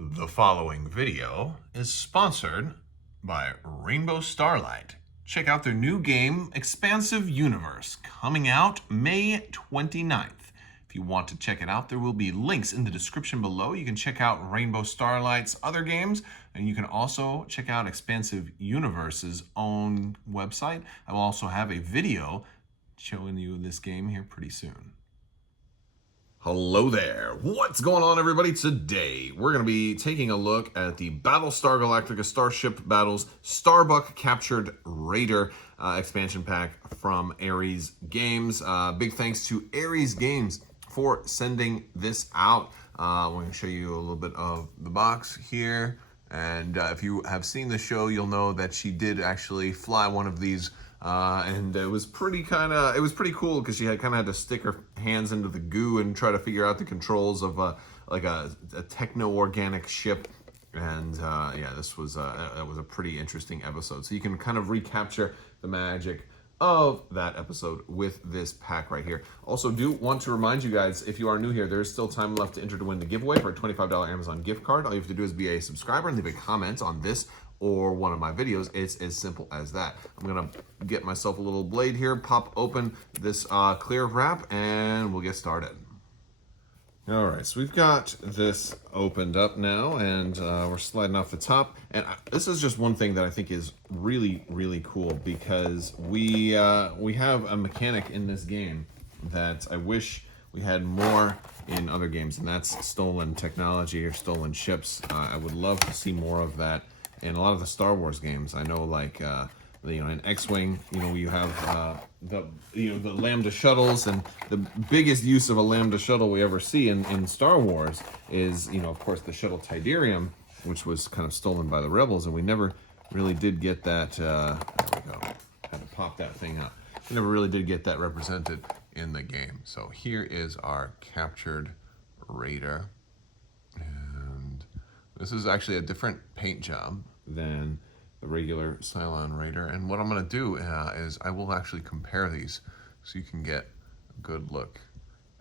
The following video is sponsored by Rainbow Starlight. Check out their new game, Expansive Universe, coming out May 29th. If you want to check it out, there will be links in the description below. You can check out Rainbow Starlight's other games, and you can also check out Expansive Universe's own website. I will also have a video showing you this game here pretty soon. Hello there. What's going on, everybody? Today, we're going to be taking a look at the Battlestar Galactica Starship Battles Starbuck Captured Raider expansion pack from Ares Games. Big thanks to Ares Games for sending this out. We're going to show you a little bit of the box here. And if you have seen the show, you'll know that she did actually fly one of these. And it was pretty cool because she had to stick her hands into the goo and try to figure out the controls of a techno-organic ship. And yeah, that was a pretty interesting episode. So you can kind of recapture the magic of that episode with this pack right here. Also, do want to remind you guys, if you are new here, there's still time left to enter to win the giveaway for a $25 Amazon gift card. All you have to do is be a subscriber and leave a comment on this or one of my videos. It's as simple as that. I'm gonna get myself a little blade here, pop open this clear wrap, and we'll get started. All right, so we've got this opened up now, and we're sliding off the top. And this is just one thing that I think is really, really cool, because we have a mechanic in this game that I wish we had more in other games, and that's stolen technology or stolen ships. I would love to see more of that in a lot of the Star Wars games. I know, like in X-Wing, you have the Lambda shuttles, and the biggest use of a Lambda shuttle we ever see in Star Wars is, of course, the shuttle Tidarium, which was kind of stolen by the Rebels, and we never really did get that. There we go. Had to pop that thing up. We never really did get that represented in the game. So here is our captured Raider. This is actually a different paint job than the regular Cylon Raider. And what I'm going to do is I will actually compare these so you can get a good look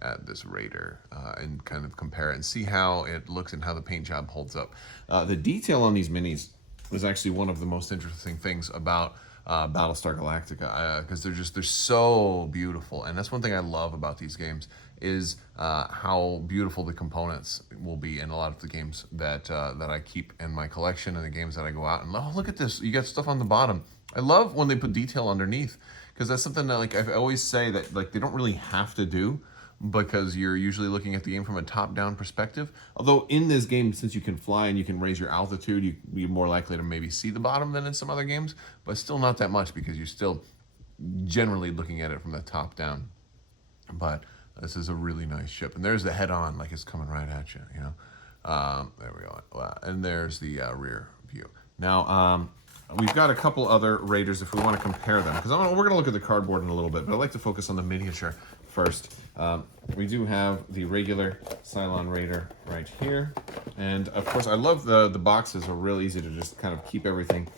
at this Raider and kind of compare it and see how it looks and how the paint job holds up. The detail on these minis is actually one of the most interesting things about Battlestar Galactica, because they're so beautiful. And that's one thing I love about these games is how beautiful the components will be in a lot of the games that I keep in my collection and the games that I go out and, oh, look at this, you got stuff on the bottom. I love when they put detail underneath, because that's something that I always say that they don't really have to do, because you're usually looking at the game from a top-down perspective. Although in this game, since you can fly and you can raise your altitude, you're more likely to maybe see the bottom than in some other games, but still not that much, because you're still generally looking at it from the top down. But this is a really nice ship. And there's the head-on, like it's coming right at you, there we go. And there's the rear view. Now, we've got a couple other Raiders if we want to compare them, because we're going to look at the cardboard in a little bit, but I'd like to focus on the miniature first. We do have the regular Cylon Raider right here. And of course, I love the boxes are real easy to just kind of keep everything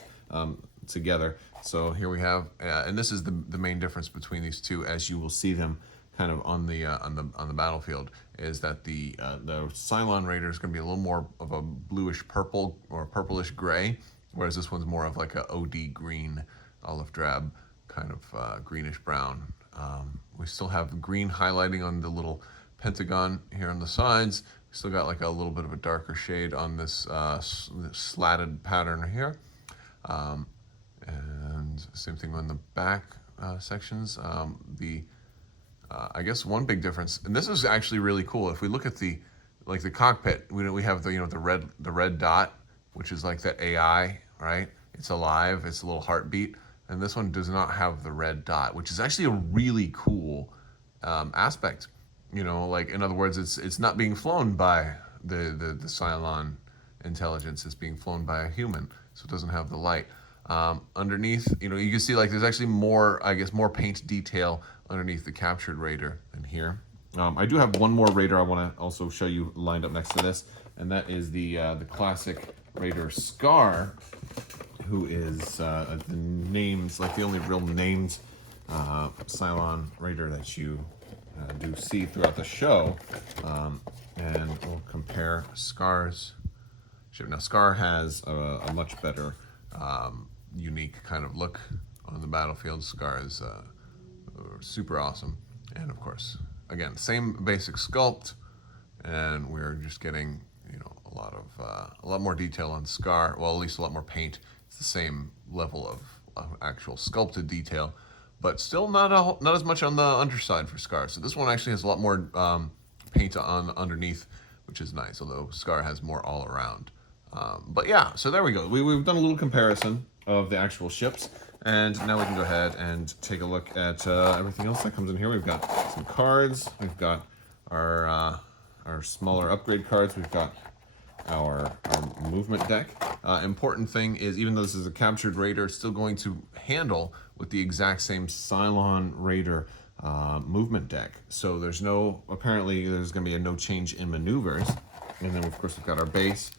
together. So here we have, and this is the main difference between these two, as you will see them kind of on the battlefield, is that the Cylon Raider is going to be a little more of a bluish purple or purplish gray, whereas this one's more of like a OD green, olive drab kind of greenish brown. We still have green highlighting on the little pentagon here on the sides. We still got like a little bit of a darker shade on this slatted pattern here. And same thing on the back sections. I guess one big difference, and this is actually really cool. If we look at the cockpit, we have the red dot, which is like that AI, right? It's alive. It's a little heartbeat. And this one does not have the red dot, which is actually a really cool aspect. In other words, it's not being flown by the Cylon intelligence. It's being flown by a human, so it doesn't have the light. Underneath, you can see there's actually more paint detail underneath the captured Raider than here. I do have one more Raider I want to also show you lined up next to this, and that is the classic Raider Scar, who is the names, the only real named Cylon Raider that you do see throughout the show. And we'll compare Scar's ship. Now, Scar has a much better, unique kind of look on the battlefield. Scar is super awesome. And of course, again, same basic sculpt, and we're just getting, you know, a lot more detail on Scar. Well, at least a lot more paint. It's the same level of actual sculpted detail, but still not as much on the underside for Scar. So this one actually has a lot more paint on underneath, which is nice, although Scar has more all around. But yeah, so there we go. We've done a little comparison of the actual ships, and now we can go ahead and take a look at everything else that comes in here. We've got some cards. We've got our smaller upgrade cards. We've got our movement deck. Important thing is, even though this is a captured Raider, it's still going to handle with the exact same Cylon Raider movement deck. So apparently there's going to be no change in maneuvers. And then of course we've got our base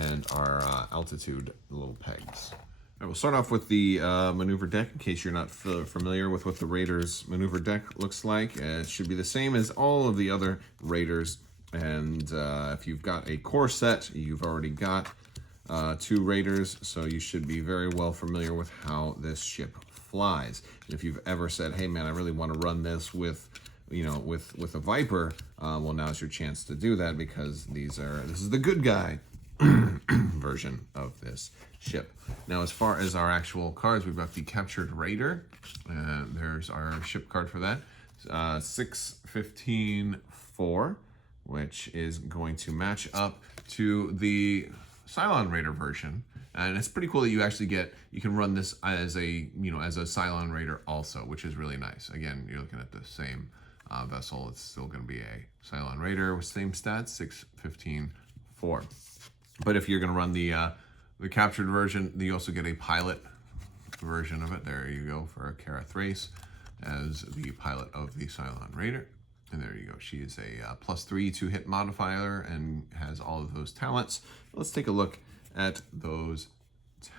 and our altitude little pegs. All right, we'll start off with the maneuver deck, in case you're not familiar with what the Raider's maneuver deck looks like. It should be the same as all of the other Raiders. And if you've got a core set, you've already got 2 Raiders, so you should be very well familiar with how this ship flies. And if you've ever said, hey man, I really want to run this with, you know, with a Viper, well, now's your chance to do that, because this is the good guy version of this ship. Now, as far as our actual cards, we've got the captured Raider. There's our ship card for that. 6-15-4. Which is going to match up to the Cylon Raider version. And it's pretty cool that you can run this as a Cylon Raider also, which is really nice. Again, you're looking at the same vessel. It's still going to be a Cylon Raider with same stats, 6-15-4. But if you're going to run the captured version, you also get a pilot version of it. There you go, for Kara Thrace as the pilot of the Cylon Raider. And there you go. She is a +3 to hit modifier and has all of those talents. Let's take a look at those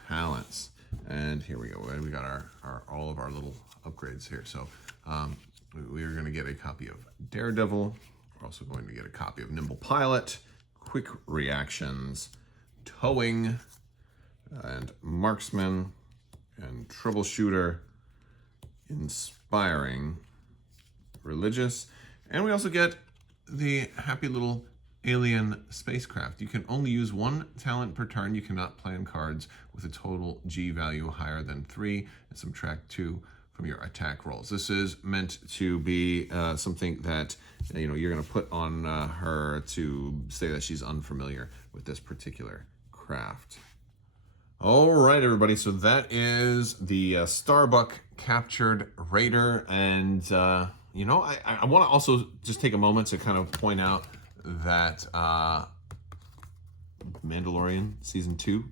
talents. And here we go. We got all of our little upgrades here. So we are going to get a copy of Daredevil. We're also going to get a copy of Nimble Pilot, Quick Reactions, Towing, and Marksman, and Troubleshooter, Inspiring, Religious. And we also get the happy little alien spacecraft. You can only use 1 talent per turn. You cannot plan cards with a total G value higher than 3 and subtract 2 from your attack rolls. This is meant to be something that you're going to put on her to say that she's unfamiliar with this particular craft. All right, everybody. So that is the Starbuck captured Raider, and I want to also just take a moment to kind of point out that Mandalorian Season 2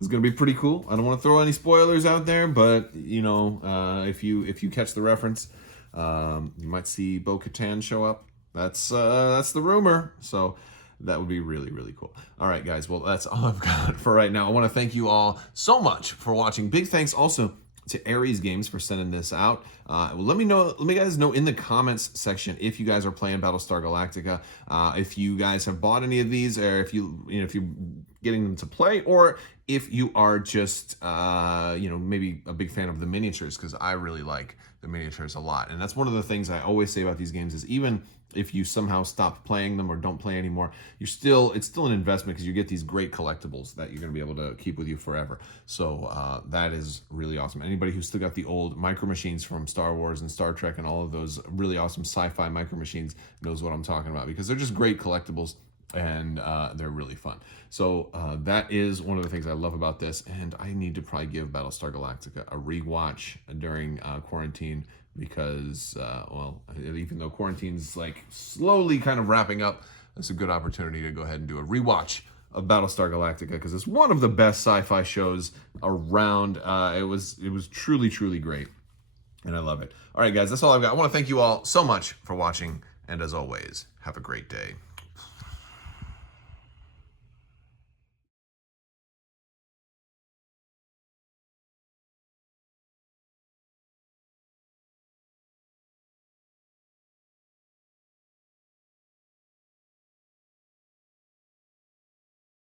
is going to be pretty cool. I don't want to throw any spoilers out there, but, if you catch the reference, you might see Bo-Katan show up. That's the rumor. So that would be really, really cool. All right, guys. Well, that's all I've got for right now. I want to thank you all so much for watching. Big thanks also to Aries Games for sending this out. Let me guys know in the comments section if you guys are playing Battlestar Galactica, if you guys have bought any of these, or if you're getting them to play, or if you are just maybe a big fan of the miniatures, because I really like the miniatures a lot. And that's one of the things I always say about these games is, even if you somehow stop playing them or don't play anymore, it's still an investment, because you get these great collectibles that you're going to be able to keep with you forever. So that is really awesome. Anybody who's still got the old Micro Machines from Star Wars and Star Trek and all of those really awesome sci-fi Micro Machines knows what I'm talking about, because they're just great collectibles, and they're really fun. So that is one of the things I love about this, and I need to probably give Battlestar Galactica a rewatch during quarantine, because even though quarantine's like slowly kind of wrapping up, it's a good opportunity to go ahead and do a rewatch of Battlestar Galactica, because it's one of the best sci-fi shows around. It was truly, truly great, and I love it. All right, guys, that's all I've got. I want to thank you all so much for watching, and as always, have a great day.